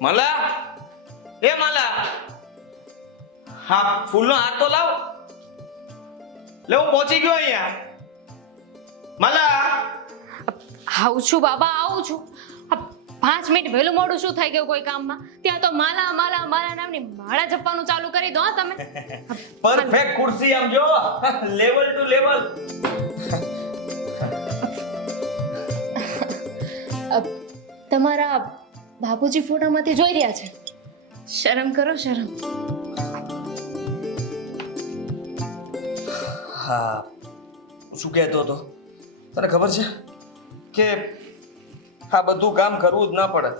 માલા, એ માલા, હા ફૂલનો હાર તો લાવ. લે હું પહોંચી ગયો અહીંયા. માલા, આવું છું બાબા, આવું છું. 5 મિનિટ વહેલું મોડું શું થઈ ગયું કોઈ કામમાં? ત્યાં તો માલા માલા માલા નામની માળા જપવાનું ચાલુ કરી દો તમે. પરફેક્ટ ખુરશી આમ જો, લેવલ ટુ લેવલ. તમારા બાપુજી ફોટામાંથી જોઈ રહ્યા છે. શરમ કરો, શરમ. હા, શું કહેતો હતો? તને ખબર છે કે આ બધું કામ કરવું જ ના પડે.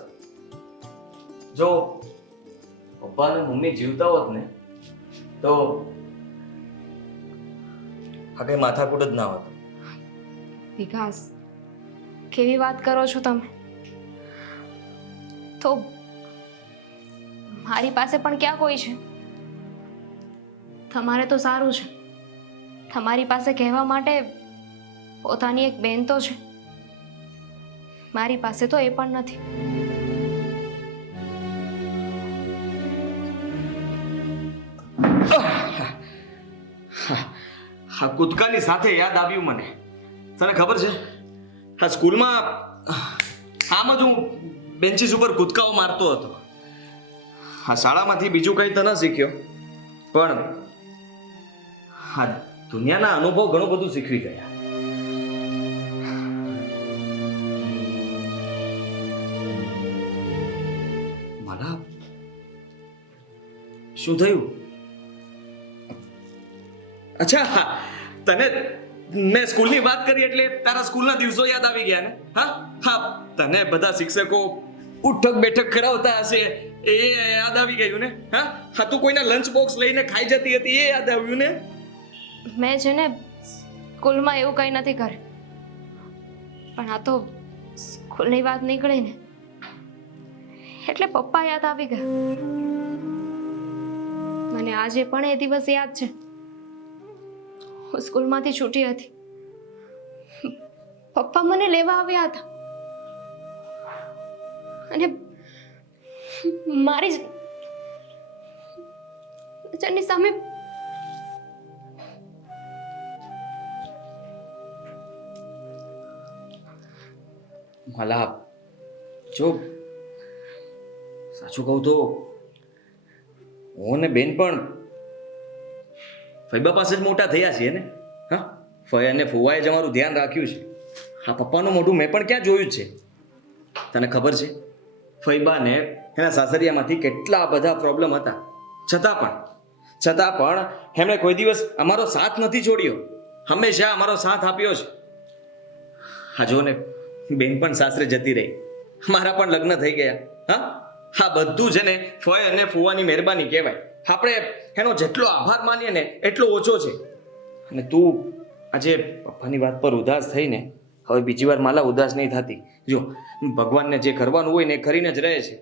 જો પપ્પા ને મમ્મી જીવતા હોત ને તો આ કઈ માથાકૂટ જ ના હોત. વિકાસ, કેવી વાત કરો છો તમે? તો મારી પાસે પણ ક્યાં કોઈ છે? તમારે તો સારું છે, તમારી પાસે કહેવા માટે પોતાની એક બેન તો છે. મારી પાસે તો એ પણ નથી. આ કૂદકાની સાથે યાદ આવ્યું મને. તને ખબર છે આ સ્કૂલમાં આમ જ હું બેન્ચીસ ઉપર કૂદકાઓ મારતો હતો. આ શાળામાંથી બીજું કંઈ તો ન શીખ્યો, પણ હા દુનિયાના અનુભવ ઘણું બધું શીખવી ગયા. મારા શું થયું? અચ્છા, તને મેં સ્કૂલની વાત કરી એટલે તારા સ્કૂલના દિવસો યાદ આવી ગયા ને? હા હા, તને બધા શિક્ષકો ઉઠક બેઠક કરાવતા હશે એ યાદ આવી ગયું ને? હા હા, તું કોઈના લંચ બોક્સ લઈને ખાઈ જતી હતી એ યાદ આવ્યું ને? મેં છે ને સ્કૂલમાં એવું કંઈ નથી કર્યું, પણ આ તો સ્કૂલની વાત નીકળી ને એટલે પપ્પા યાદ આવી ગયા. મને આજે પણ એ દિવસ યાદ છે. હું સ્કૂલમાંથી છૂટી હતી, પપ્પા મને લેવા આવ્યા હતા અને મારી નજરની સામે માલા, જો સાચું કહું તો હું ને બેન પણ ફૈબા પાસે જ મોટા થયા છીએ ને. હા, ફઈ અને ફુવાએ જ અમારું ધ્યાન રાખ્યું છે. હા, પપ્પાનું મોઢું મેં પણ ક્યાં જોયું જ છે. તને ખબર છે ફૈબાને એના સાસરિયામાંથી કેટલા બધા પ્રોબ્લેમ હતા, છતાં પણ એમણે કોઈ દિવસ અમારો સાથ નથી છોડ્યો. હંમેશા અમારો સાથ આપ્યો છે. હા જો ને, બેન પણ સાસરે જતી રહી, મારા પણ લગ્ન થઈ ગયા. હા હા, બધું છે ને ફઈ અને ફુવાની મહેરબાની કહેવાય. આપણે એનો જેટલો આભાર માનીએ ને એટલો ઓછો છે. અને તું આજે પપ્પાની વાત પર ઉદાસ થઈને હવે બીજી વાર માલા ઉદાસ નહીં થતી. જો ભગવાનને જે કરવાનું હોય ને એ કરીને જ રહે છે.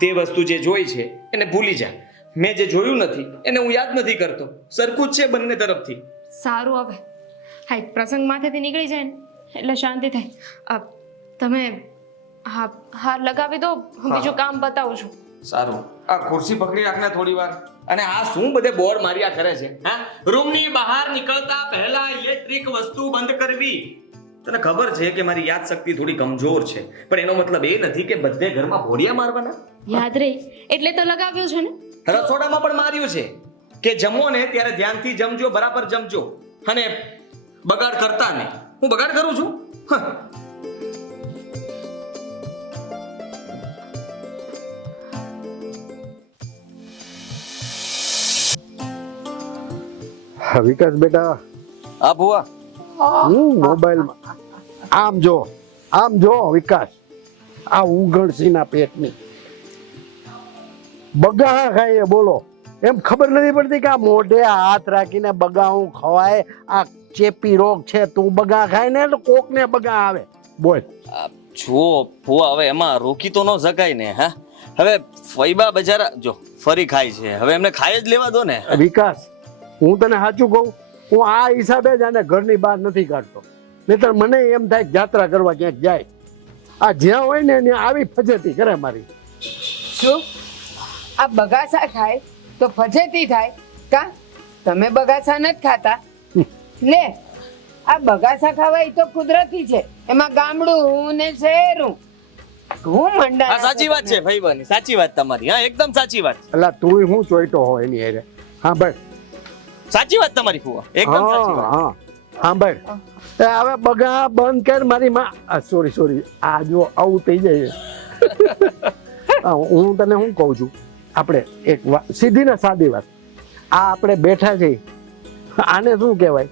તે વસ્તુ જે જોઈ છે એને ભૂલી જા. મેં જે જોયું નથી એને હું યાદ નથી કરતો. સરખું જ છે બંને તરફથી. સારું. હવે હા, એક પ્રસંગ માથેથી નીકળી જાય ને એટલે શાંતિ થાય. તમે હા હાર લગાવી દો, હું બીજું કામ બતાવું છું. સારું, આ ખુરશી પકડી રાખને થોડી વાર. અને આ શું બધે બોર માર્યા કરે છે? હા, રૂમની બહાર નીકળતા પહેલા ઇલેક્ટ્રિક વસ્તુ બંધ કરવી. તને ખબર છે કે મારી યાદ શક્તિ થોડી કમજોર છે, પણ એનો મતલબ એ નથી કે બધે ઘરમાં ભોળિયા મારવાના. યાદ રહી એટલે તો લગાવ્યું છે ને. રસોડામાં પણ માર્યું છે કે જમો ને ત્યારે ધ્યાનથી જમજો, બરાબર જમજો અને બગાડ કરતા નહીં. હું બગાડ કરું છું? વિકાસ બેટા, હા ભુવા. હું મોબાઈલમાં આમ જો વિકાસ, આ ઉઘણસીના પેટની બગા ખાઈએ. બોલો, એમ ખબર નથી પડતી કે આ મોઢે હાથ રાખીને બગાવું ખવાય? આ ચેપી રોગ છે. તું બગા ખાય ને એટલે કોકને બગા આવે. બોલ. જો ભુવા, હવે એમાં રોકી તો ન શકાય ને. હા, હવે ફૈબા બજારા જો ફરી ખાય છે, હવે એમને ખાઈ જ લેવા દો ને. વિકાસ, હું તને સાચું કહું, હું આ હિસાબે જ આને ઘરની બહાર નથી કાઢતો. નહીતર મને એમ થાય જાત્રા કરવા ક્યાંક જાય. આ જ્યાં હોય ને ત્યાં આવી ફજેતી કરે મારી. શું આ બગાસા ખાય તો ફજેતી થાય કા તમે બગાસા નથી ખાતા લે આ બગાસા ખાવા એ તો કુદરતી છે એમાં ગામડું ને શહેરું હું મંડા હા સાચી વાત છે ભાઈબાની, સાચી વાત તમારી. હા એકદમ સાચી વાત, એટલે તું હું ચોઈટો હોય એની હારે. હા ભાઈ, સાચી વાત તમારી ફુવા, એકદમ સાચી વાત. હા હા ભાઈ, એ હવે બગા બંધ કર મારી માં. સોરી આ જો આવું થઈ જાય હું તને શું કહું છું, આપણે એક સીધી ને સાદી વાત, આ આપણે બેઠા છીએ આને શું કહેવાય?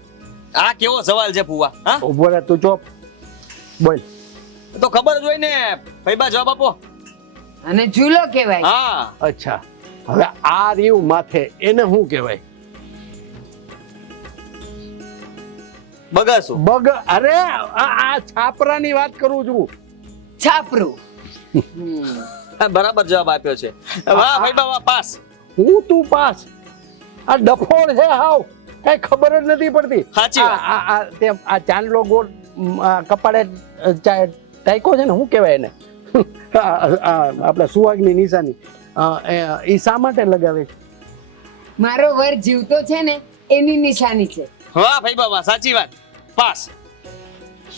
આ કેવો સવાલ છે ફુવા? હા ઉભો રહે તું, ચોપ બોલ. તો ખબર જ હોય ને ભાઈબા, જવાબ આપો. અને ઝૂલો કહેવાય. હા અચ્છા, હવે આ રહ્યું માથે, એને શું કહેવાય? બગાસું. બગ. અરે આ છાપરાની વાત કરું છું. છાપરું. હા, બરાબર જવાબ આપ્યો છે. વાહ ભાઈબા વાહ, પાસ. હું તું પાસ? આ ડફોડ છે હાવ, કઈ ખબર જ નથી પડતી. સાચી વાત. આ ચાંદલો ગોળ કપાળે ટાઈકો છે ને, શું કહેવાય એને? આપણે સુહાગની નિશાની, એ શા માટે લગાવે છે? મારો વર જીવતો છે ને એની નિશાની છે. વાહ ભાઈબા વાહ, સાચી વાત, પાસ.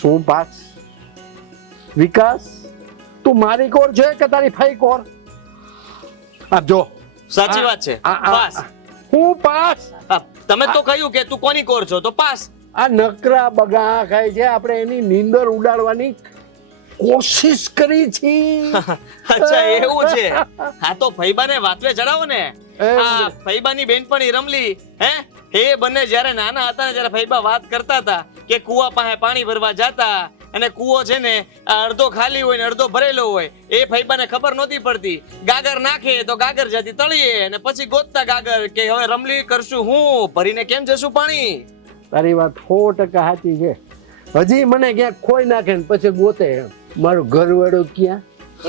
શું પાસ? વિકાસ, તું મારી કોર છે કે તારી ફઈ કોર? આપ જો. સાચી વાત છે, પાસ. હું પાસ? તમે તો કહ્યું કે તું કોની કોર છો, તો પાસ. આ નકરા બગા ખાય છે, આપણે એની નીંદર ઉડાડવાની કોશિશ કરી છે. અચ્છા એવું છે. હા તો ફઈબાને વાતવે ચડાવો ને. એમ હા, ફઈબાની બેનપણી રમલી, હે એ બંને જ્યારે નાના હતા ને, જ્યારે ફઈબા વાત કરતા હતા કે કુવા પાસે પાણી ભરવા જાતા, અને કુવો છે ને અડધો ખાલી હોય ને અડધો ભરેલો હોય, એ ફઈબાને ખબર નહોતી પડતી. ગાગર નાખે તો ગાગર જતી તળીએ, અને પછી ગોતતા ગાગર કે હવે રમલી કરશું હું, ભરીને કેમ જશું પાણી. તારી વાત 100% સાચી છે. હજી મને ક્યાંક ખોઈ નાખે ને પછી ગોતે. મારું ઘર વાળું ક્યાં?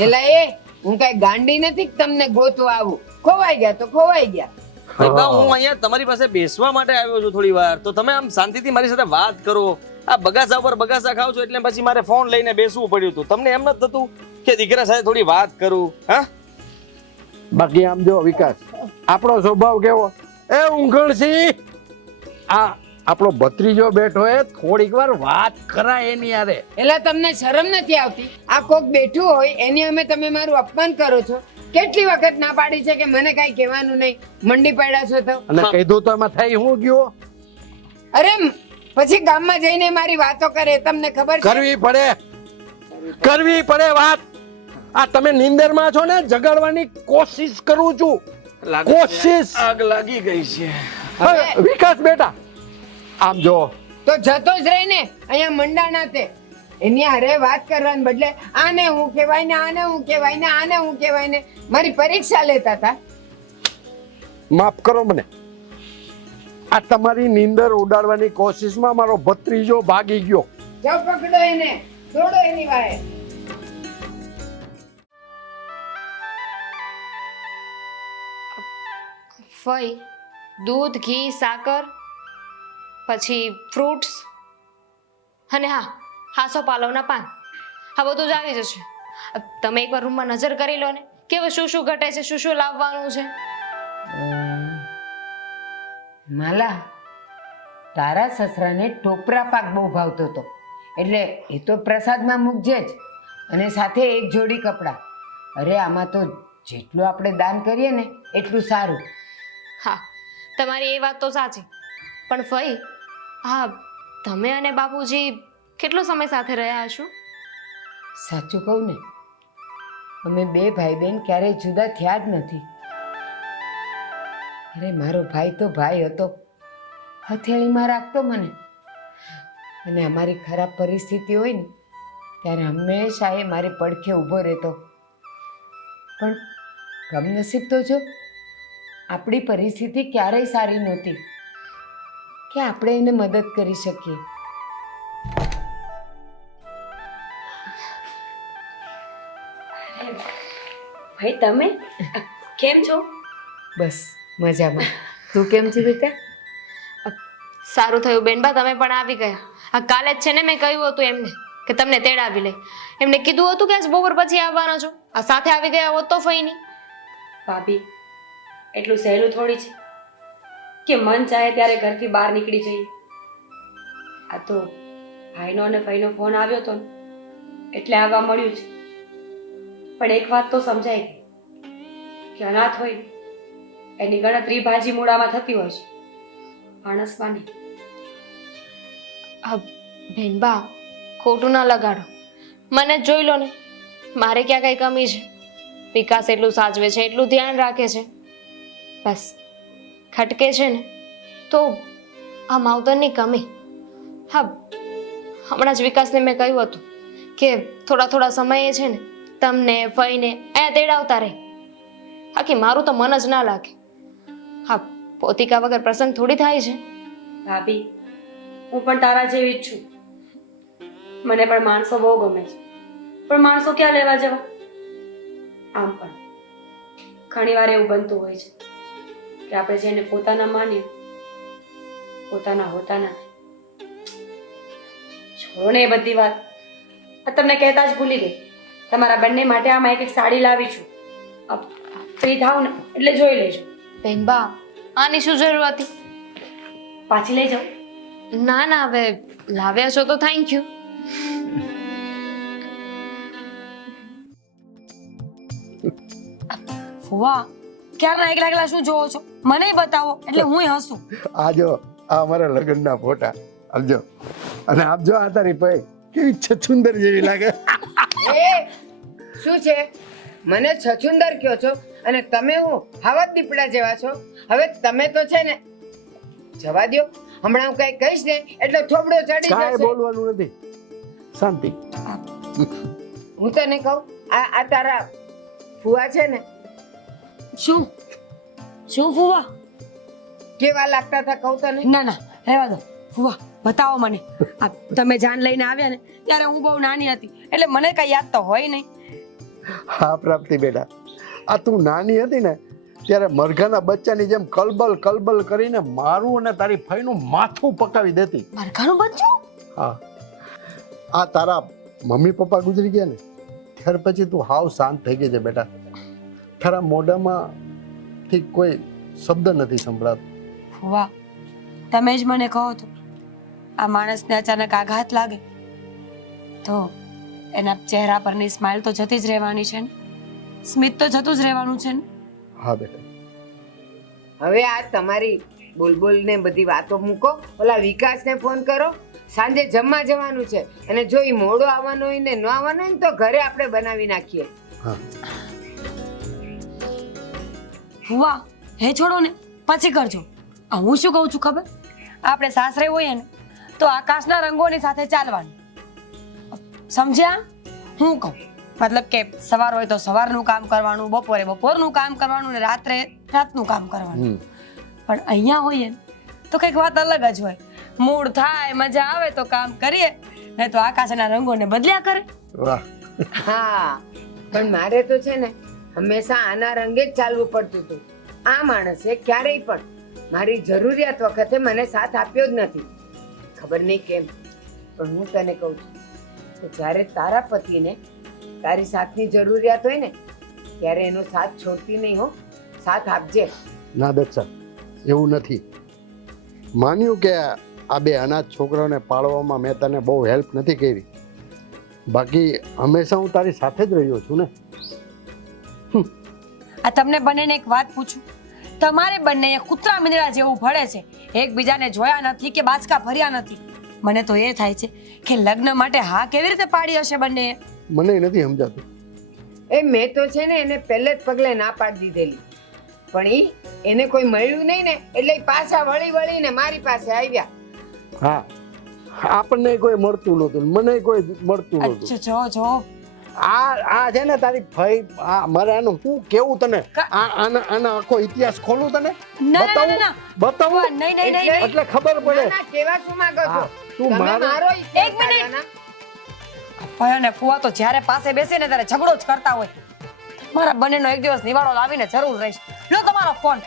એલા એ હું કઈ ગાંડી નથી કે તમને ગોતવા આવું. ખોવાઈ ગયા તો ખોવાઈ ગયા. ફઈબા હું અહીંયા તમારી પાસે બેસવા માટે આવ્યો છું થોડી વાર, તો તમે આમ શાંતિથી મારી સાથે વાત કરો. આ બગાસા ઉપર બગાસા ખાવ છો એટલે પછી મારે ફોન લઈને બેસવું પડ્યું હતું. તમને એમ નથી થતું કે દીકરા સાથે થોડી વાત કરું? હા બાકી આમ જો વિકાસ, આપણો સ્વભાવ કેવો? એ ઊંઘણસી, આ આપણો ભત્રીજો બેઠો એ થોડીક વાર વાત કરાય એની યારે. એલા તમને શરમ નથી આવતી? આ કોક બેઠું હોય એની અમે તમે મારું અપમાન કરો છો. કેટલી વખત ના પાડી છે કે મને કઈ કહેવાનું નહીં, મંડી પડ્યા છો તો. અને કીધું તો એમાં થઈ હું ગયો? અરે પછી ગામમાં જઈને મારી વાતો કરે, તમને ખબર છે? કરવી પડે વાત. આ તમે નીંદરમાં છો ને, જગાડવાની કોશિશ કરું છું. કોશિશ. આગ લાગી ગઈ છે. હવે વિકાસ બેટા આમ જો. તો જતો જ રહે ને, અહીંયા મંડાણા તે એની હારે વાત કરવાને બદલે આને હું કહેવાય ને, આને હું કહેવાય ને, આને હું કહેવાય ને, મારી પરીક્ષા લેતા હતા. માફ કરો મને. આ તમારી નીંદર ઉડાડવાની કોશિશમાં મારો ભત્રીજો ભાગી ગયો. જાઓ પકડો એને, દોડો એની વાહે. ફઈ દૂધ, ઘી, સાકર, પછી ફ્રૂટ્સ, અને હા હાસો પાલવના પાન, આ બધું જ આવી જશે. તમે એકવાર રૂમમાં નજર કરી લો ને, કે શું શું ઘટે છે, શું શું લાવવાનું છે. માલા, તારા સસરાને ટોપરા પાક બહુ ભાવતો હતો, એટલે એ તો પ્રસાદમાં મૂકજે જ, અને સાથે એક જોડી કપડાં. અરે આમાં તો જેટલું આપણે દાન કરીએ ને એટલું સારું. હા તમારી એ વાત તો સાચી, પણ ફઈ હા તમે અને બાપુજી કેટલો સમય સાથે રહ્યા હશો? સાચું કહું ને, અમે બે ભાઈ બહેન ક્યારેય જુદા થયા જ નથી. અરે મારો ભાઈ તો ભાઈ હતો, હથેળીમાં રાખતો મને, અને અમારી ખરાબ પરિસ્થિતિ હોય ને ત્યારે હંમેશા એ મારી પડખે ઊભો રહેતો. પણ કમનસીબ તો જો આપણી પરિસ્થિતિ ક્યારેય સારી નહોતી કે આપણે એને મદદ કરી શકીએ. ભાઈ તમે કેમ છો? બસ મજામાં. તું કેમ છે બેટા? સારું થયું બેનબા તમે પણ આવી ગયા. આ કાલે જ છે ને મેં કહ્યું હતું એમને કે તમને તેડાવી લે. એમને કીધું હતું કે આજ બપોર પછી આવવાના છો, આ સાથે આવી ગયા હોત તો ફઈની. ભાભી એટલું સહેલું થોડી છે કે મન ચાહે ત્યારે ઘરથી બહાર નીકળી જઈએ. આ તો ભાઈનો અને ભાઈનો ફોન આવ્યો હતો ને એટલે આવવા મળ્યું છે. પણ એક વાત તો સમજાય ગઈ કે અનાથ હોય ને, એની ગણતરી ભાજી મૂળામાં થતી હોય છે, માણસમાં નહીં. બેનબા ખોટું ના લગાડો, મને જ જોઈ લો ને, મારે ક્યાં કઈ કમી છે? વિકાસ એટલું સાચવે છે, એટલું ધ્યાન રાખે છે, બસ ખટકે છે ને તો આ માવતરની કમી. હા, હમણાં જ વિકાસને મેં કહ્યું હતું કે થોડા થોડા સમયે છે ને તમને ફઈને અહીંયા તેડાવતા રહે. બાકી મારું તો મન જ ના લાગે. હા, પોતિકા વગર પ્રસંગ થોડી થાય છે. ભાભી હું પણ તારા જેવી જ છું. મને પણ માણસો બહુ ગમે છે, પણ માણસો ક્યાં લેવા જવા? આમ પણ ઘણી વાર એવું બનતું હોય છે કે આપણે જેને પોતાના માનીએ પોતાના હોતા નથી. છોડો ને એ બધી વાત. આ તમને કહેતા જ ભૂલી ગઈ, તમારા બંને માટે આમાં એક સાડી લાવી છું. ફ્રી થાવ ને એટલે જોઈ લેજો. બેનબા આની શું જરૂર હતી? પાછી લઈ જાઓ. ના ના, હવે લાવ્યા છો તો થેન્ક યુ. ફુવા ક્યારના એકલા એકલા શું જોવો છો? મને બતાવો એટલે હું હસું. આ જો આ અમારા લગ્નના ફોટા આપજો, અને આપજો આ તારી ભાઈ કેવી છછુંદર જેવી લાગે. એ શું છે? મને છછુંદર કયો છો અને તમે હું હાવત દીપડા જેવા છો? હવે તમે તો છે ને જવા દ્યો. હમણાં હું કઈ કહીશ ને એટલે થોબડો ચડી કાંઈ જશે. બોલવાનું નથી, શાંતિ. હું તને કહું, આ તારા ફુવા છે ને શું શું ફુવા? કેવા લાગતા હતા કહું તને? ના ના રહેવા દો ફુવા, બતાવો મને. આ તમે જાન લઈને આવ્યા ને ત્યારે હું બહુ નાની હતી એટલે મને કઈ યાદ તો હોય નહીં. હા પ્રાપ્તિ બેટા, આ તું નાની હતી ને ત્યારે મરઘાના બચ્ચાની જેમ કલબલ કલબલ કરીને મારું અને તારી ફઈનું માથું પકાવી દેતી. મરઘાનું બચ્ચું? હા, આ તારા મમ્મી પપ્પા ગુજરી ગયા ને ત્યાર પછી તું હાવ શાંત થઈ ગઈ છે બેટા. તારા મોઢામાં થી કોઈ શબ્દ નથી સંભળાતો. ફુવા તમે જ મને કહો તો આ માણસને અચાનક આઘાત લાગે તો એના ચહેરા પરની સ્માઇલ તો જતી જ રહેવાની છે ને, સ્મિત તો જતું જ રહેવાનું છે ને. હા બેટા. હવે આ તમારી બોલબોલ ને બધી વાતો મૂકો. ઓલા વિકાસને ફોન કરો, સાંજે જમવા જવાનું છે અને જો ઈ મોડો આવવાનો હોય ને ન આવવાનો હોય ને તો ઘરે આપણે બનાવી નાખીએ. હા ફુવા હે છોડો ને, પછી કરજો. આ હું શું કહું છું ખબર? આપણે સાસરે હોઈએ ને તો આકાશના રંગોની સાથે ચાલવાનું, સમજ્યા? હું કહું મતલબ કે સવાર હોય તો સવારનું કામ કરવાનું, બપોરે બપોરનું કામ કરવાનું ને રાત્રે રાતનું કામ કરવાનું. પણ અહીંયા હોઈએ ને તો કંઈક વાત અલગ જ હોય. મૂડ થાય, મજા આવે તો કામ કરીએ, નહીં તો આકાશના રંગોને બદલ્યા કરે. વાહ. હા, પણ મારે તો છે ને હંમેશા આના રંગે જ ચાલવું પડતું હતું. આ માણસે ક્યારેય પણ મારી જરૂરિયાત વખતે મને સાથ આપ્યો જ નથી. ખબર નહીં કેમ, પણ હું તને કહું છું કે જ્યારે તારા પતિને તારી સાથની જરૂરિયાત હોય ને ત્યારે એનો સાથ છોડતી નહીં હો. સાથ આપજે. ના દક્ષા, એવું નથી. માન્યું કે આ બે અનાથ છોકરાઓને પાળવામાં મેં તને બહુ હેલ્પ નથી કરી, બાકી હંમેશા હું તારી સાથે જ રહ્યો છું ને. આ તમને બંનેને એક વાત પૂછું, તમારે બંને કૂતરા મીંદડા જેવું ભળે છે, એકબીજાને જોયા નથી કે બાચકા ભર્યા નથી. મને તો એ થાય છે કે લગ્ન માટે હા કેવી રીતે પાડી હશે બંને? મને નથી સમજાતું. એ મેં તો છે ને એને પહેલે જ પગલે ના પાડી દીધેલી, પણ એને કોઈ મળ્યું નહીં ને એટલે પાછા વળી વળીને મારી પાસે આવ્યા. હા, આપણને કોઈ મળતું નહોતું, મને કોઈ મળતું નહોતું. અચ્છા જો આ છે ને તારી ભાઈ, આ મારે આનું શું કેવું તને? આના આખો ઇતિહાસ ખોલું તને? બતાવું નહીં નહીં નહીં એટલે ખબર પડે. ના, કેવા શું માંગો છો? તું તમે મારો મારો ઇતિહાસ એક મિનિટ. કાઢવાના? ભાઈ અને ફુવા તો જ્યારે પાસે બેસે ને ત્યારે ઝઘડો જ કરતા હોય. મારા બંનેનો એક દિવસ નિવાડો લાવીને જરૂર રહીશ. લો તમારો ફોન.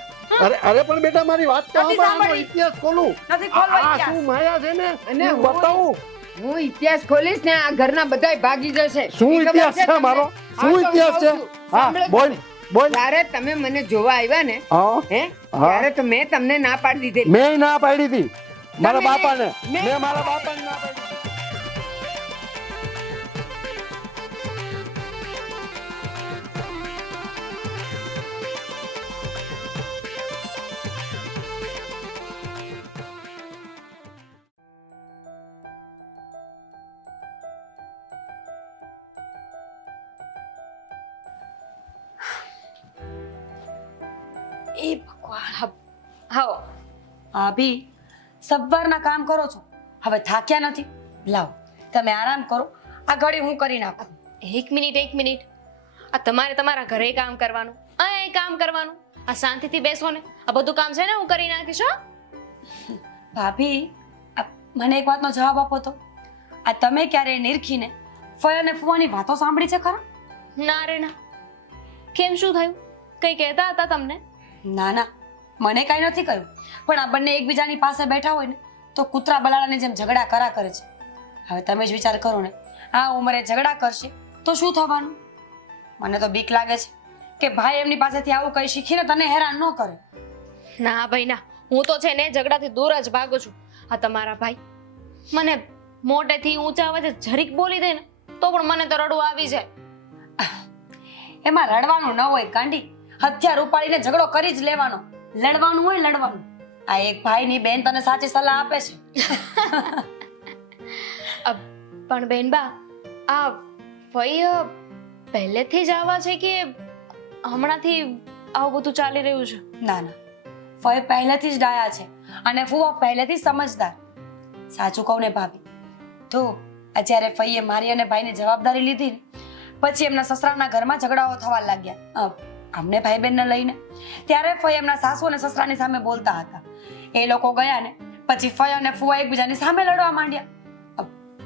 અરે પણ બેટા મારી વાત તો નથી સાંભળ, આનો સાંભળી. ઇતિહાસ ખોલું. નથી ખોલવા આ ઇતિહાસ. શું માયા છે ને અને હું બતાવું. હું ઇતિહાસ ખોલીશ ને આ ઘરના બધાય ભાગી જશે. શું ઈ ખબર ઇતિહાસ છે તમને? મારો? હા, શું તો હું ઇતિહાસ કહું છે? છું. હા સાંભળો બોલ. તમે. બોલ જ્યારે તમે મને જોવા આવ્યા ને હા હે હા. ત્યારે તો મેં તમને ના પાડી દીધેલી. મેં ના પાડી હતી મારા તમે બાપાને મેં- મેં મારા બાપાને ના પાડી હતી. એ ભગવાન. હાઓ ભાભી સવારના કામ કરો છો, હવે થાક્યા નથી? લાવ તમે આરામ કરો, આ ઘડી હું કરી નાખું. એક મિનિટ. આ તમારે તમારા ઘરે કામ કરવાનું, અહીં કામ કરવાનું. આ શાંતિથી બેસો ને, આ બધું કામ છે ને હું કરી નાખીશ હો. ભાભી મને એક વાતનો જવાબ આપો તો, આ તમે ક્યારે નિરખીને ફઈ અને ફુવાની વાતો સાંભળી છે ખરા? ના રે ના. કેમ, શું થયું? કઈ કહેતા હતા તમને? ના ના, મને કાંઈ નથી કહ્યું, પણ આ બંને એકબીજાની પાસે બેઠા હોય ને તો કૂતરા બલાડાની જેમ ઝઘડા કરા કરે છે. હવે તમે જ વિચાર કરો ને, આ ઉંમરે ઝઘડા કરશે તો શું થવાનું? મને તો બીક લાગે છે કે ભાઈ એમની પાસેથી આવું કંઈ શીખીને તને હેરાન ન કરે. ના ભાઈ ના, હું તો છે ને ઝઘડાથી દૂર જ ભાગું છું. આ તમારા ભાઈ મને મોટેથી ઊંચા અવાજે જરીક બોલી દે ને તો પણ મને તો રડવું આવી જાય. એમાં રડવાનું ન હોય કાંડી, હથિયાર ઉપાડીને ઝઘડો કરી જ લેવાનો. લડવાનું હોય લડવાનું. આ એક ભાઈની બેન તને સાચી સલાહ આપે છે. પણ બેનબા, આ ફઈ પહેલેથી જ આવા છે કે હમણાંથી આવું બધું ચાલી રહ્યું છે? ના ના, ફઈ પહેલેથી જ ડાયા છે અને ફુવા પહેલેથી સમજદાર. સાચું કહું ને ભાભી, તો જ્યારે ફઈએ મારી અને ભાઈની જવાબદારી લીધી ને પછી એમના સસરાના ઘરમાં ઝઘડાઓ થવા લાગ્યા. અમને ભાઈ બહેનને લઈને ત્યારે ફઈ એમના સાસુ અને સસરાની સામે બોલતા હતા. એ લોકો ગયા ને પછી ફઈ અને ફુવા એકબીજાની સામે લડવા માંડ્યા.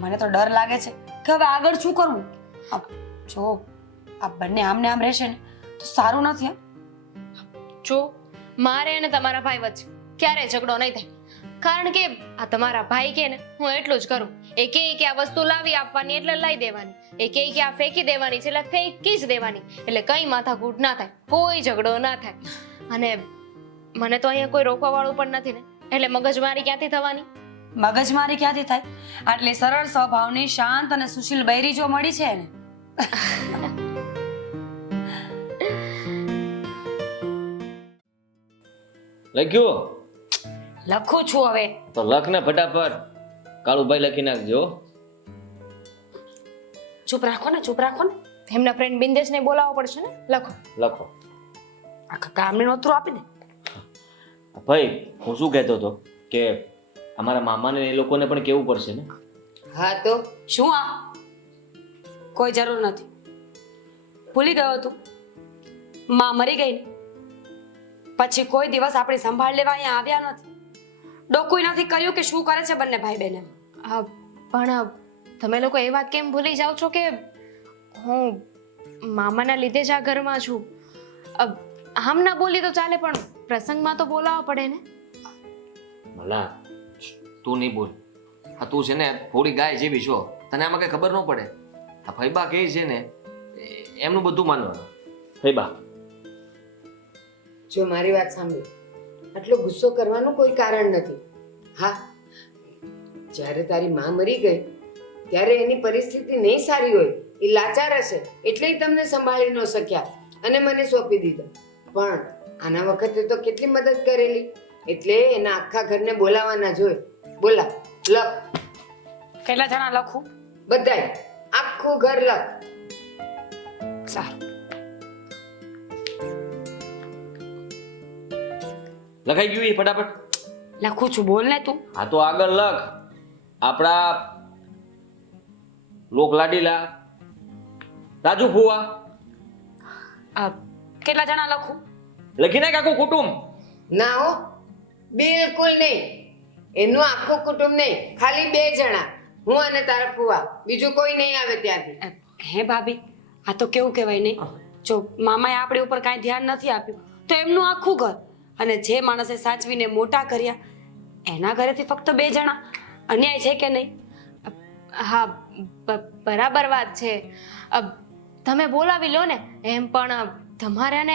મને તો ડર લાગે છે કે હવે આગળ શું કરવું. જો આ બંને આમને આમ રહેશે ને તો સારું નથી. જો મારે અને તમારા ભાઈ વચ્ચે ક્યારેય ઝઘડો નહીં થાય, કારણ કે આ તમારા ભાઈ કે ને હું એટલું જ કરું. એ કહે કે આ વસ્તુ લાવી આપવાની એટલે લઈ દેવાની, એ કહે કે આ ફેંકી દેવાની છે એટલે ફેંકી જ દેવાની, એટલે કઈ માથાકૂટ ના થાય, કોઈ ઝઘડો ના થાય. અને મને તો અહીંયા કોઈ રોકવા વાળું પણ નથી ને, એટલે મગજમારી ક્યાંથી થવાની? મગજમારી ક્યાંથી થાય? આટલી સરળ સ્વભાવની શાંત અને સુશીલ બૈરી જો મળી છે ને. લખ્યું લખું છું હવે. તો લખ ને ફટાફટ. કાળુભાઈ લખી નાખજો. ચૂપ રાખો ને, ચૂપ રાખો ને. એમના ફ્રેન્ડ બિંદેશને બોલાવવો પડશે ને. લખો. લખો. આખા ગામને નોતરું આપી દે. ભાઈ, હું શું કહેતો હતો કે અમારા મામાને એ લોકોને પણ કેવું પડશે ને. હા તો શું આ? કોઈ જરૂર નથી. ભૂલી ગયો તું? માં મરી ગઈ ને પછી કોઈ દિવસ આપણી સંભાળ લેવા અહીંયા આવ્યા નથી. ડોકુય નથી કર્યું કે શું કરે છે બંને ભાઈ બહેને. પણ તમે લોકો એ વાત કેમ ભૂલી જાઓ છો કે હું મામાના લીધે જ આ ઘરમાં છું? આમ ના બોલી તો ચાલે, પણ પ્રસંગમાં તો બોલાવવા પડે ને. ભલા તું નહીં બોલ. હા, તું છે ને થોડી ગાય જેવી છો, તને આમાં કઈ ખબર ન પડે. આ ફૈબા કહે છે ને એમનું બધું માનવાનું. ફૈબા, જો મારી વાત સાંભળો, આટલો ગુસ્સો કરવાનું કોઈ કારણ નથી. હા, જ્યારે તારી માં મરી ગઈ ત્યારે એની પરિસ્થિતિ નહીં સારી હોય, એ લાચાર હશે એટલે તમને સંભાળી ન શક્યા અને મને સોંપી દીધો. પણ આના વખતે તો કેટલી મદદ કરેલી, એટલે એના આખા ઘરને બોલાવાના જોઈ. બોલા, લખ. કેટલા જણા લખું? બધાય, આખું ઘર લખ. સારું. લખાઈ ગયું એ ફટાફટ? લખું છું, બોલ ને તું. હા તો આગળ લખ. આપણા લોકલાડીલા રાજુ ફુવા. કેટલા જણા લખું? લખી નાખ આખું કુટુંબ. ના હો, બિલકુલ નહીં. એનું આખું કુટુંબ નહીં, ખાલી 2 જણા, હું અને તારા ફુવા, બીજું કોઈ નહીં આવે ત્યાંથી. હે ભાભી, આ તો કેવું કહેવાય નહીં. જો મામાએ આપણી ઉપર કાંઈ ધ્યાન નથી આપ્યું તો એમનું આખું ઘર, અને જે માણસે સાચવીને મોટા કર્યા એના ઘરેથી ફક્ત 2 જણા. અન્યાય છે કે નહીં? હા, બરાબર વાત છે. તમે બોલાવી લો ને. એમ પણ તમારા ને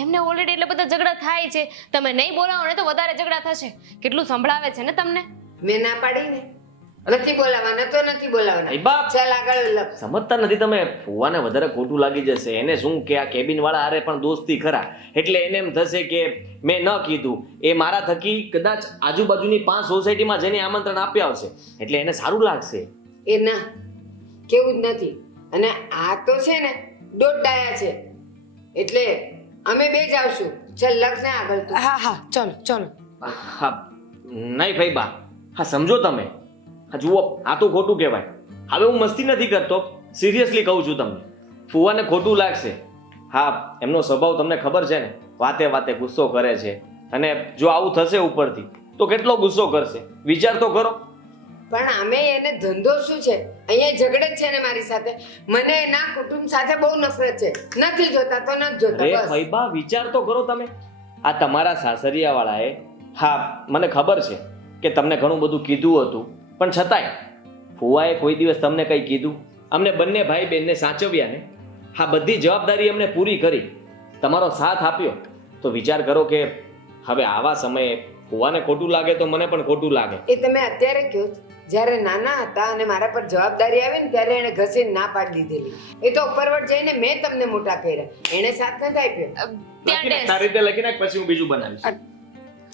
એમને ઓલરેડી એટલે બધા ઝઘડા થાય છે, તમે નહીં બોલાવો ને તો વધારે ઝઘડા થશે. કેટલું સંભળાવે છે ને તમને. મેં ના પાડી ને, નથી બોલાવાના તો નથી બોલાવાના. એ બાપ ચાલ આગળ લપ. સમજતા નથી તમે. ફુવાને વધારે ખોટું લાગી જશે. એને શું કે આ કેબિન વાળા હારે પણ દોસ્તી ખરા, એટલે એને એમ થશે કે મેં ન કીધું, એ મારા થકી કદાચ આજુબાજુની 5 સોસાયટીમાં જઈને આમંત્રણ આપ્યા હશે, એટલે એને સારું લાગશે. એ ના, કેવું જ નથી. અને આ તો છે ને દોઢ ડાયા છે, એટલે અમે બે જ આવશું. ચાલ લક્ષ ને આગળ તું. હા હા ચલો ચલો. હા નહીં ભાઈ બા, હા સમજો તમે. હા જુઓ, આ તો ખોટું કહેવાય. હવે હું મસ્તી નથી કરતો, સિરિયસલી કહું છું તમને. ફુવાને ખોટું લાગશે. હા, એમનો સ્વભાવ તમને ખબર છે ને, વાતે વાતે ગુસ્સો કરે છે. અને જો આવું થશે ઉપરથી તો કેટલો ગુસ્સો કરશે, વિચાર તો કરો. પણ અમે એને ધંધો શું છે, અહીંયા ઝઘડે જ છે ને મારી સાથે. મને એના કુટુંબ સાથે બહુ નફરત છે. નથી જોતા તો નથી જોતા અરે બસ. ભાઈ બા, વિચાર તો કરો તમે. આ તમારા સાસરિયા વાળાએ, હા મને ખબર છે કે તમને ઘણું બધું કીધું હતું, પણ છતાંય ફુવાએ કોઈ દિવસ તમને કંઈ કીધું? અમને બંને ભાઈ બહેનને સાચવ્યા ને, હા બધી જવાબદારી અમને પૂરી કરી, તમારો સાથ આપ્યો. તો વિચાર કરો કે હવે આવા સમયે ફુવાને ખોટું લાગે તો મને પણ ખોટું લાગે. એ તમે અત્યારે કહો છો. જ્યારે નાના હતા અને મારા પર જવાબદારી આવી ને ત્યારે એને ઘસીને ના પાડી દીધેલી. એ તો ઉપરવટ જઈને મેં તમને મોટા કર્યા, એને સાથ નથી આપ્યો. લખી નાખ, તારી રીતે લખી નાખ, પછી હું બીજું બનાવીશ.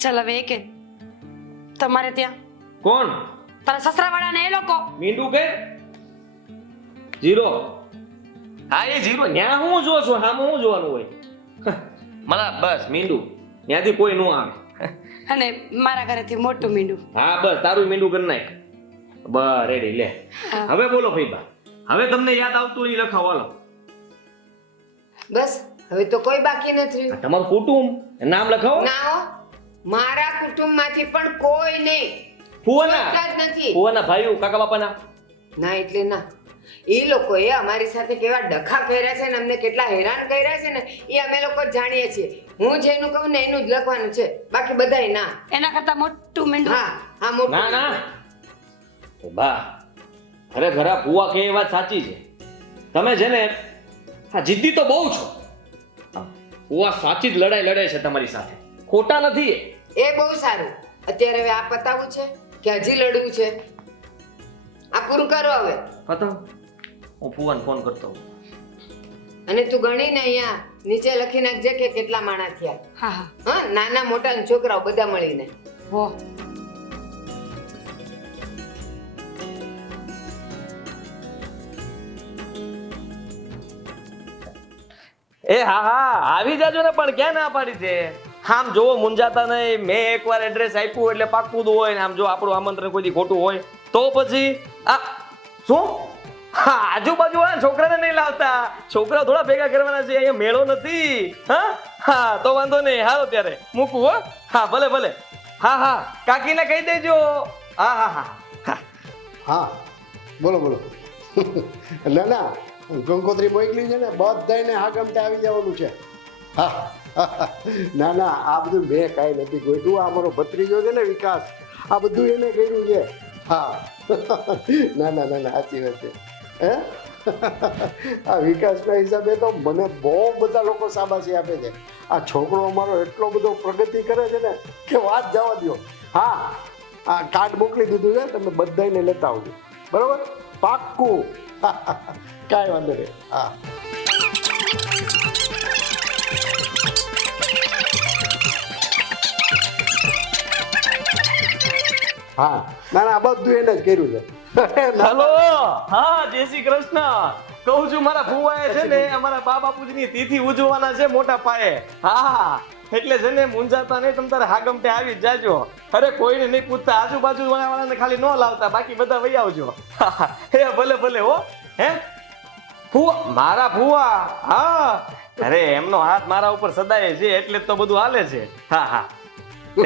ચાલ હવે કે તમારે ત્યાં કોણ? તારા સસરાવાળા ને એ લોકો. મીંડું કે જીરો? હા એ જીરો. ન્યા હું જો છું, હા હું જોવાનું હોય. મને બસ મીંડું, ત્યાંથી કોઈ ન આવે. અને મારા ઘરેથી મોટું મીંડું. હા બસ તારું મીંડું કરી નાખ. બસ રેડી લે. હવે બોલો ભાઈબા, હવે તમને યાદ આવતું હોય એ લખાવો. હાલો બસ હવે તો કોઈ બાકી નથી રહ્યું. તમારું કુટુંબ નામ લખાવો. ના હો, મારા કુટુંબમાંથી પણ કોઈ નહીં. ફુવાના જોતા જ નથી. ફુવાના ભાઈઓ, કાકા બાપાના? ના એટલે ના. એ લોકોએ અમારી સાથે કેવા ડખા કર્યા છે ને અમને કેટલા હેરાન કર્યા છે ને એ અમે લોકો જ જાણીએ છીએ. હું જેનું કહું ને એનું જ લખવાનું છે, બાકી બધાય ના. એના કરતા મોટું મીંડું. હા હા મોટું. ના ના તો બા, ખરેખર આ ફુવા કે એ વાત સાચી છે. તમે છે ને હા જિદ્દી તો બહુ છો. ફુવા સાચી જ લડાઈ લડે છે તમારી સાથે, ખોટા નથી. એ બહુ સારું. અત્યારે હવે આ પતાવું છે કે હજી લડવું છે? આ પૂરું કરો હવે. પતાવ, હું ફુવાને ફોન કરતો હોઉં. અને તું ગણીને અહીંયા નીચે લખી નાખજે કે કેટલા માણા થયા. હા હા. હા, નાના મોટા ને છોકરાઓ બધા મળીને. હો. એ હા હા આવી જાજો ને, પણ ક્યાં ના પાડી છે? આમ જોવો મુંજાતા નહીં. મેં એકવાર એડ્રેસ આપ્યું એટલે પાક્કું જ હોય ને. આમ જો આપણું આમંત્રણ કોઈ દી ખોટું હોય તો પછી આ શું? હા આજુબાજુ વાળા છોકરાને નહીં લાવતા. છોકરા થોડા ભેગા કરવાના છે, અહીંયા મેળો નથી. હા હા તો વાંધો નહીં. હાલો ત્યારે મૂકું હો. હા ભલે ભલે. હા હા કાકીને કહી દેજો. હા હા હા હા હા બોલો બોલો. ના ના, કંકોત્રી મોકલી છે ને, બધાને આગમતે આવી જવાનું છે. હા ના ના, આ બધું મેં કાંઈ નથી ગોઠવું. આ મારો ભત્રીજો છે ને વિકાસ, આ બધું એને કર્યું છે. હા ના ના ના ના, સાચી વાત છે. હે આ વિકાસના હિસાબે તો મને બહુ બધા લોકો શાબાશી આપે છે. આ છોકરો અમારો એટલો બધો પ્રગતિ કરે છે ને કે વાત જવા દો. હા આ કાર્ડ મોકલી દીધું છે, તમે બધાને લેતા આવજો. બરાબર? પાક્કું. કાંઈ વાંધો નહીં. હા હા ના ના, બધું એને જ કર્યું છે. હેલો. હા જય શ્રી કૃષ્ણ. કહું છું મારા ફુવાએ છે ને અમારા બા બાપુજીની તિથિ ઉજવવાના છે મોટા પાયે. હા એટલે છે ને મુંજાતા નહીં, તમ તારે હાગમટે આવી જ જાજો. અરે કોઈને નહીં પૂછતા, આજુબાજુ વાળાને ખાલી ન લાવતા, બાકી બધા વહી આવજો. હે ભલે ભલે હો. હે ફુવા, મારા ફુવા? હા અરે એમનો હાથ મારા ઉપર સદાય છે, એટલે જ તો બધું હાલે છે. હા હા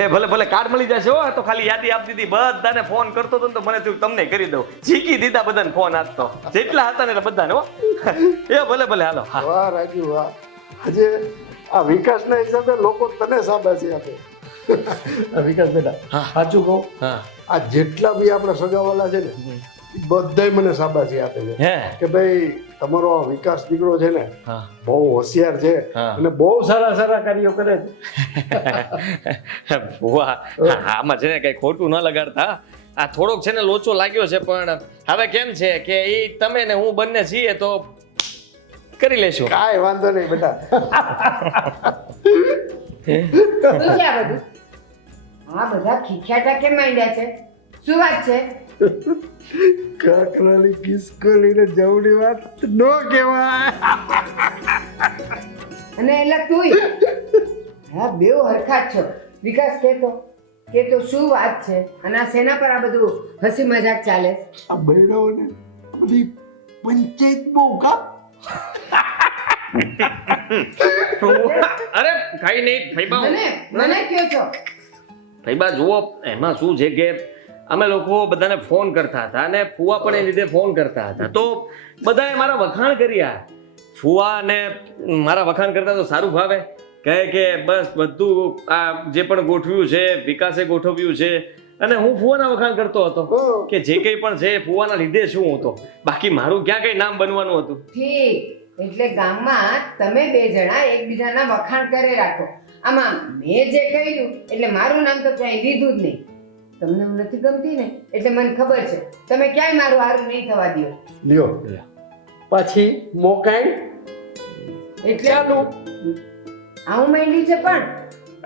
એ ભલે ભલે કાર્ડ મળી જશે હો. તો ખાલી યાદી આપી દીધી, બધાને ફોન કરતો હતો ને તો મને થયું તમને કરી દઉં. ઝીકી દીધા બધાને ફોન આપતો, જેટલા હતા ને એટલે બધાને હો. એ ભલે ભલે હાલો. હા વાહ રાજુ વાહ. આજે આ વિકાસના હિસાબે લોકો તને શાબાશી આપે. વિકાસ બેટા સાચું કહું, હા આ જેટલા બી આપણા સગાવાલા છે ને બધાય મને શાબાશી આપે છે હે કે ભાઈ તમારો આ વિકાસ દીકરો છે ને હા બહુ હોશિયાર છે હા. અને બહુ સારા સારા કાર્યો કરે છે. વાહ આમાં છે ને કઈ ખોટું ન લગાડતા આ થોડોક છે ને લોચો લાગ્યો છે પણ હવે કેમ છે કે એ તમે ને હું બંને છીએ તો કરી લેશું કાંઈ વાંધો નહીં બેટા. શું છે આ બધું? આ બધા ખીખ્યાટા કેમ માંડ્યા છે? શું વાત છે? કાકરાની કિસકોલીને જવની વાત ન કહેવાય. અને એટલે તુંય હા બેવ હરખા જ છો. વિકાસ કહેતો શું વાત છે અને આ શેના પર આ બધું હસી મજાક ચાલે? આ બહેનોને બધી પંચાયત બહુ કાપ. અરે કઈ નહીં ફૈબા મને કયો છો? ફૈબા જુઓ એમાં શું છે કે અમે લોકો બધાને ફોન કરતા હતા અને ફુવા પણ એ લીધે ફોન કરતા હતા તો બધાએ મારા વખાણ કર્યા. ફુવા ને મારા વખાણ કરતા તો સારું ભાવે કહે કે બસ બધું આ જે પણ ગોઠવ્યું છે વિકાસે ગોઠવ્યું છે અને હું ફુવાના વખાણ કરતો હતો કે જે કંઈ પણ છે એ ફુવાના લીધે શું હતો બાકી મારું ક્યાં કઈ નામ બનવાનું હતું. ઠીક એટલે ગામમાં તમે બે જણા એકબીજાના વખાણ કરે રાખો. આમાં મેં જે કર્યું એટલે મારું નામ તો ક્યાંય લીધું જ નહીં. તમને હું નથી ગમતી ને એટલે મને ખબર છે તમે ક્યાંય મારું હારું નહીં થવા દો. લ્યો પછી મોકાઈ એટલે આવું માંડી છે પણ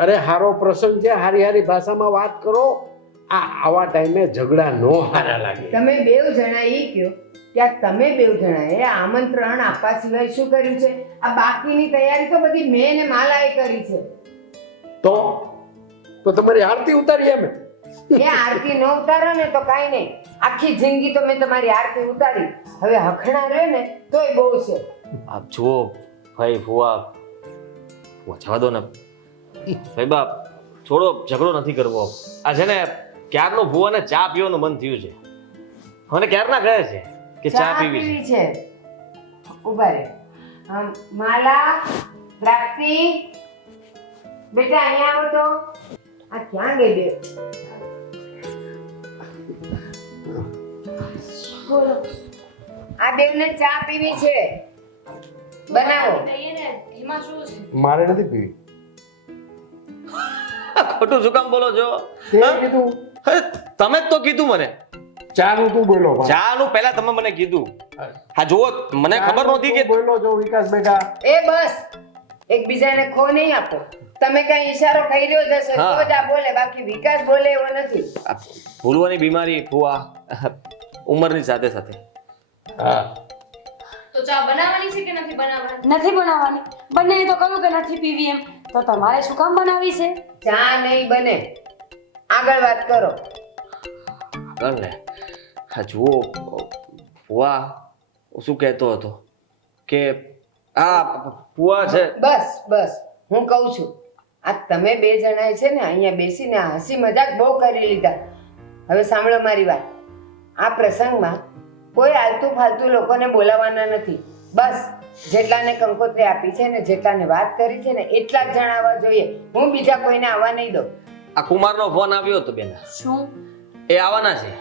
અરે હારો પ્રસંગ છે હારી હારી ભાષામાં વાત કરો. આવા ટાઈમે ઝઘડા નો હારા લાગે. તમે બેવ જણા ઈ કયો ત્યાં તમે બેવ જણાએ આમંત્રણ આપવા સિવાય શું કર્યું છે? આ બાકીની તૈયારી તો બધી મેં ને માલાએ કરી છે. તો તમારી આરતી ઉતારી એમ? એ આરતી ન ઉતારો ને તો કાંઈ નહીં. આખી જિંદગી તો મેં તમારી આરતી ઉતારી. હવે હખણા રહે ને તોય બહુ છે. આપ જુઓ ભાઈ ફુવા જવા દો ને ભાઈ બાપ થોડો ઝઘડો નથી કરવો. આ છે ને ક્યારનું ફુવાને ચા પીવાનું મન થયું છે અને ક્યારના કહે છે કે ચા પીવી છે. ઉભા રે માલા પ્રાપ્તિ બેટા અહીંયા આવો તો. આ ક્યાં ગઈ બે? બોલો આ બેવને ચા પીવી છે બનાવો. મારે નથી પીવી. ખોટું શું કામ બોલો છો? તે કીધું અરે, તમે જ તો કીધું મને ચા નું તું બોલો. ચા નું પહેલા તમે મને કીધું. હા જુઓ મને ખબર નહોતી કે બોલો જો વિકાસ બેટા. એ બસ એકબીજાને ખો નહીં આપો. તમે કઈ ઈશારો કરી રહ્યો જશે હા. તો જ આ બોલે બાકી વિકાસ બોલે એવો નથી. આ ભૂલવાની બીમારી ફુવા ઉંમરની સાથે સાથે. હા તો ચા બનાવવાની છે કે નથી બનાવવાની? નથી બનાવવાની. બંને તો કહ્યું કે નથી પીવી એમ. તો તમારે શું કામ બનાવી છે? ચા નહીં બને. આગળ વાત કરો. આગળ ને હા જુઓ ફુવા શું કહેતો હતો કે આ ફુવા છે બસ બસ હું કહું છું આ તમે બે જણાએ છે ને અહીંયા બેસીને હસી મજાક બહુ કરી લીધા. હવે સાંભળો મારી વાત. આ પ્રસંગમાં કોઈ આલતુ ફાલતુ લોકોને બોલાવવાના નથી. બસ જેટલાને કંકોત્રી આપી છે ને જેટલાને વાત કરી છે ને એટલા જ જણાવવા જોઈએ. હું બીજા કોઈને આવવા નહીં દઉં. આ કુમારનો ફોન આવ્યો હતો બેન. શું? એ આવવાના છે.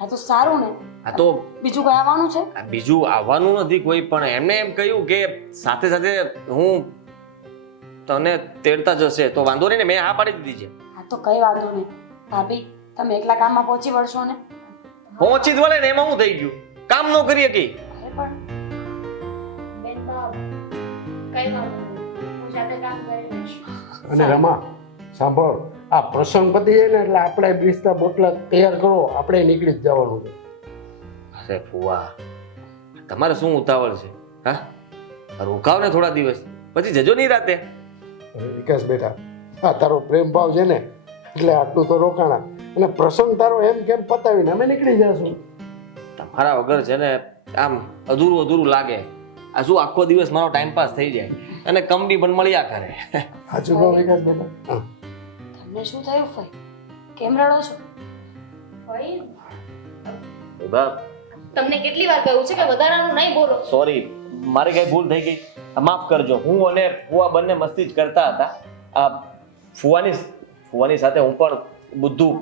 આ તો સારું ને. આ તો બીજું કઈ આવવાનું છે? આ બીજું આવવાનું નથી કોઈ પણ એમને એમ કહ્યું કે સાથે સાથે હું તને તેડતા જશે તો વાંધો નહીં ને મેં હા પાડી દીધી છે. આ તો કઈ વાંધો નહીં. ભાભી તમે એકલા કામમાં પહોંચી વળશો ને? પહોંચી જ વળે ને એમાં હું થઈ ગયું કામ ન કરી શકી. અરે પણ બેન બાપ કઈ વાંધો નહીં હું જાતે કામ કરી લઈશ. અને રમા સાંભળ આ પ્રસંગ પતી જાય ને એટલે આપણે 20 બોટલા તૈયાર કરો. આપણે નીકળી જ જવાનું છે. અરે ફુવા તમારે શું ઉતાવળ છે? હા રોકાવ ને થોડા દિવસ પછી જજો નહીં રાતે. વિકાસ બેટા આ તારો પ્રેમ ભાવ છે ને એટલે આટલું તો રોકાણા અને પ્રસંગ તારો એમ કેમ પતાવીને અમે નીકળી જશું. તમારા વગર છે ને આમ અધૂરું અધૂરું લાગે. આ શું આખો દિવસ મારો ટાઈમ પાસ થઈ જાય અને કંપની પણ મળ્યા કરે. સાચું કહો વિકાસ બેટા. હા. તમને શું થયું ફઈ? કેમ રડો છો? ભાઈ બાપ તમને કેટલી વાર કહ્યું છે કે વધારાનું નહીં બોલો. સોરી મારી કઈ ભૂલ થઈ ગઈ માફ કરજો. હું અને ફુવા બંને મસ્તી જ કરતા હતા. આ ફુવાની સાથે હું પણ બધું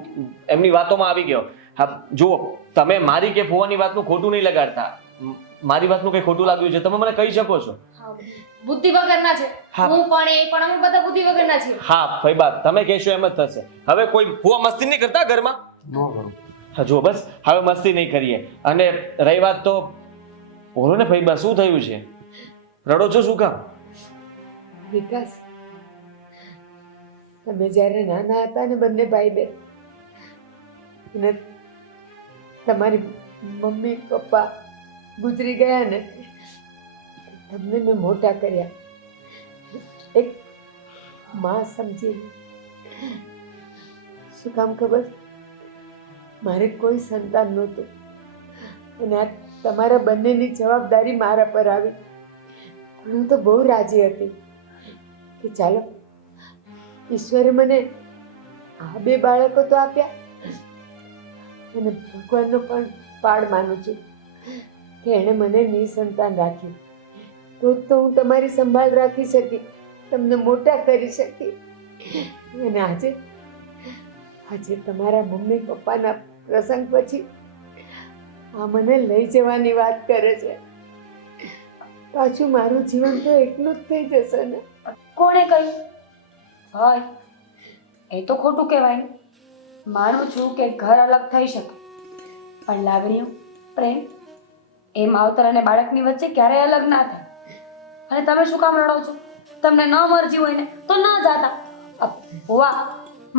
એમની વાતોમાં આવી ગયો. હા જુઓ, તમે મારી કે ફુવાની વાતનું ખોટું નહીં લગાડતા. મારી વાતનું કંઈ ખોટું લાગ્યું છે તમે મને કહી શકો છો. બુદ્ધિ વગરના છે. હા. હું પણ એ પણ અમે બધા બુદ્ધિ વગરના છીએ. હા ફઈબા, તમે કહેશો એમ જ થશે. હવે કોઈ ફુવા મસ્તી નહીં કરતા ઘરમાં. ન કરું. હા જુઓ, બસ હવે મસ્તી નહીં કરીએ. અને રહી વાત તો બોલો ને ફઈબા, શું થયું છે? રડો છો શું કામ? વિકાસ, તમે જ્યારે નાના હતા ને બંને ભાઈ બેન, અને તમારી મમ્મી પપ્પા ગુજરી ગયા ને, તમને મેં મોટા કર્યા એક માં સમજીને. શું કામ ખબર? મારે કોઈ સંતાન નહોતું અને આ તમારા બંનેની જવાબદારી મારા પર આવી. પણ હું તો બહુ રાજી હતી કે ચાલો, ઈશ્વરે મને આ બે બાળકો તો આપ્યા, અને ભગવાનનો પણ પાડ માનું છું કે એણે મને નિસંતાન રાખ્યું. તો હું તમારી સંભાળ રાખી શકી, તમને મોટા કરી શકી. અને આજે તમારા મમ્મી પપ્પાના પ્રસંગ પછી આ મને લઈ જવાની વાત કરે છે. પાછું મારું જીવન તો એકલું જ થઈ જશે ને. કોણે કહ્યું? ભાઈ, એ તો ખોટું કહેવાય ને. માનું છું કે ઘર અલગ થઈ શકે, પણ લાગણીઓ, પ્રેમ એ માવતર અને બાળકની વચ્ચે ક્યારેય અલગ ના થાય. અને તમે શું કામ રડો છો? તમને ન મરજી હોય ને તો ન જાતા. ભુવા,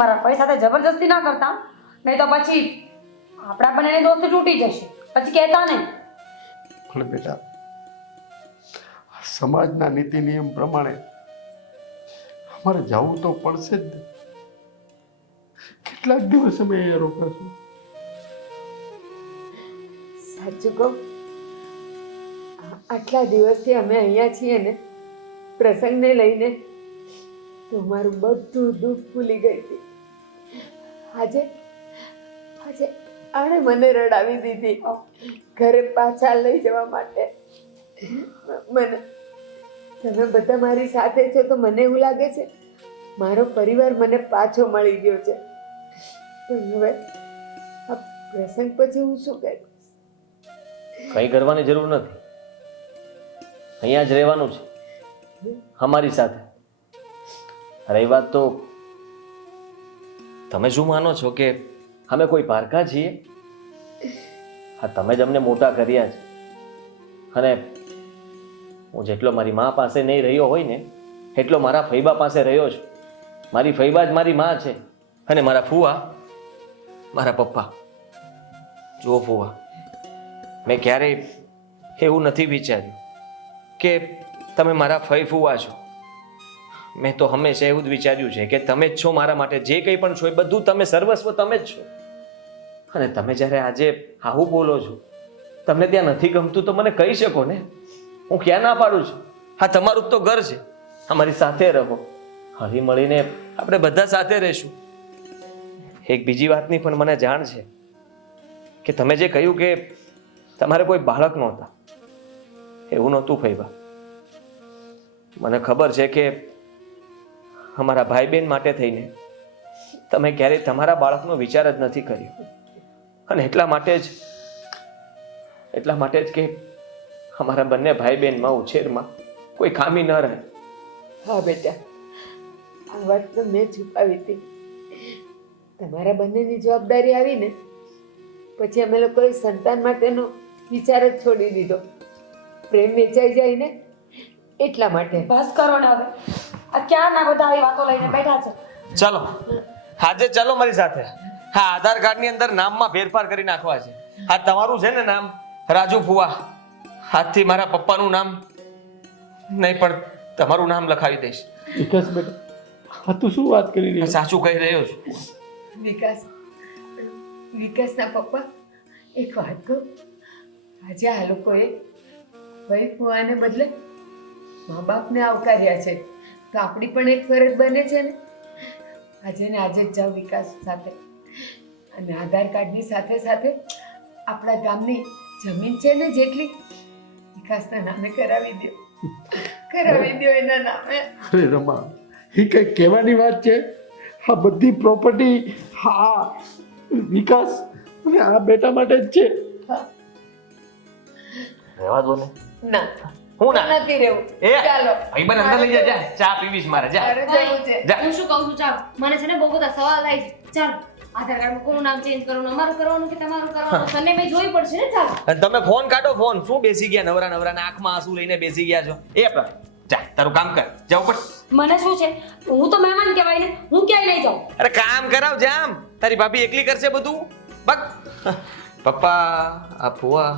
મારા ભાઈ સાથે જબરજસ્તી ના કરતા, નહીં તો પછી આપણા બંનેની દોસ્તી તૂટી જશે. પછી કહેતા નહીં. પણ બેટા, સમાજના નીતિ નિયમ પ્રમાણે અમારે જવું તો પડશે જ ને. કેટલાક દિવસ અમે અહીંયા રોકાશું. સાચું કહું, આટલા દિવસથી અમે અહીંયા છીએ ને પ્રસંગને લઈને, તો મારું બધું દુઃખ ભૂલી ગઈ હતી. આજે આણે મને રડાવી દીધી ઘરે પાછા લઈ જવા માટે. મને તમે બધા મારી સાથે છો તો મને એવું લાગે છે મારો પરિવાર મને પાછો મળી ગયો છે. પણ હવે આ પ્રસંગ પછી હું શું કરીશ? કંઈ કરવાની જરૂર નથી. અહીંયા જ રહેવાનું છે અમારી સાથે. રહી વાત તો તમે શું માનો છો કે અમે કોઈ પારકા છીએ? હા, તમે જ અમને મોટા કર્યા છે. અને હું જેટલો મારી મા પાસે નહીં રહ્યો હોય ને એટલો મારા ફઈબા પાસે રહ્યો છું. મારી ફઈબા જ મારી મા છે અને મારા ફુવા મારા પપ્પા. જુઓ ફુવા, મેં ક્યારેય એવું નથી વિચાર્યું કે તમે મારા ફઈ ફુવા છો. મેં તો હંમેશા એવું જ વિચાર્યું છે કે તમે જ છો મારા માટે. જે કંઈ પણ છો એ બધું તમે, સર્વસ્વ તમે જ છો. અને તમે જ્યારે આજે આવું બોલો છો, તમને ત્યાં નથી ગમતું તો મને કહી શકો ને. હું ક્યાં ના પાડું છું? હા, તમારું જ તો ઘર છે. અમારી સાથે રહો, હળી મળીને આપણે બધા સાથે રહીશું. એક બીજી વાતની પણ મને જાણ છે કે તમે જે કહ્યું કે તમારે કોઈ બાળક નહોતા, એવું નહોતું ફઈબા. મને ખબર છે કે અમારા ભાઈ બહેન માટે થઈને તમે ક્યારેય તમારા બાળકનો વિચાર જ નથી કર્યો. અને એટલા માટે જ કે અમારા બંને ભાઈ બહેનમાં ઉછેરમાં કોઈ ખામી ન રહે. હા બેટા, આ વાત તો મેં છુપાવી હતી. તમારા બંનેની જવાબદારી આવી ને પછી અમે લોકોએ સંતાન માટેનો વિચાર જ છોડી દીધો. પ્રેમ વેચાઈ જાય ને એટલા માટે. બસ કરો ને હવે. આ ક્યાં ના બધા આવી વાતો લઈને બેઠા છે. ચાલો આજે ચાલો મારી સાથે. હા, આધાર કાર્ડની અંદર નામમાં ફેરફાર કરી નાખવા છે. આ તમારું છે ને નામ રાજુ ફુવા, આજથી મારા પપ્પાનું નામ નહીં પણ તમારું નામ લખાવી દઈશ. વિકાસ બેટા, હા તું શું વાત કરી રહી? સાચું કહી રહ્યો છું. વિકાસના પપ્પા, એક વાત કહું, આજે આ લોકોએ ભાઈ ફુવાને બદલે મા બાપને આવકાર્યા છે, તો આપણી પણ એક ફરજ બને છે ને. આજે ને આજે જ જાઓ વિકાસ સાથે, અને આધાર કાર્ડની સાથે સાથે આપણા ગામની જમીન છે ને જેટલી, વિકાસના નામે કરાવી દો. એના નામે. અરે રમા, એ કઈ કહેવાની વાત છે? આ બધી પ્રોપર્ટી, હા વિકાસ અને આ બેટા માટે જ છે. રહેવા દો ને. ના હું ના નથી રહેવું. એ ચાલો ભાઈબંધ અંદર લઈ જા ચા પીવીશ મારે જા મારે જવું છે. જા હું શું કહું છું ચાલો મને છે ને બહુ બધા સવાલ થાય છે ચાલો આધાર કાર્ડમાં કોનું નામ ચેન્જ કરવાનું અમારું કરવાનું કે તમારું કરવાનું તને મેં જોઈ પડશે ને ચાલો અને તમે ફોન કાઢો ફોન શું બેસી ગયા નવરા નવરાના આંખમાં આંસુ લઈને બેસી ગયા છો એ આપણા જા તારું કામ કર જા ઉપર મને શું છે હું તો મહેમાન કહેવાય ને હું ક્યાંય નહીં જાઉં અરે કામ કરાવ જામ તારી ભાભી એકલી કરશે બધું બક પપ્પા આ ફુવા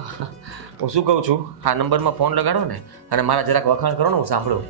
હું શું કહું છું આ નંબરમાં ફોન લગાડો ને અને મારા જરાક વખાણ કરો ને હું સાંભળું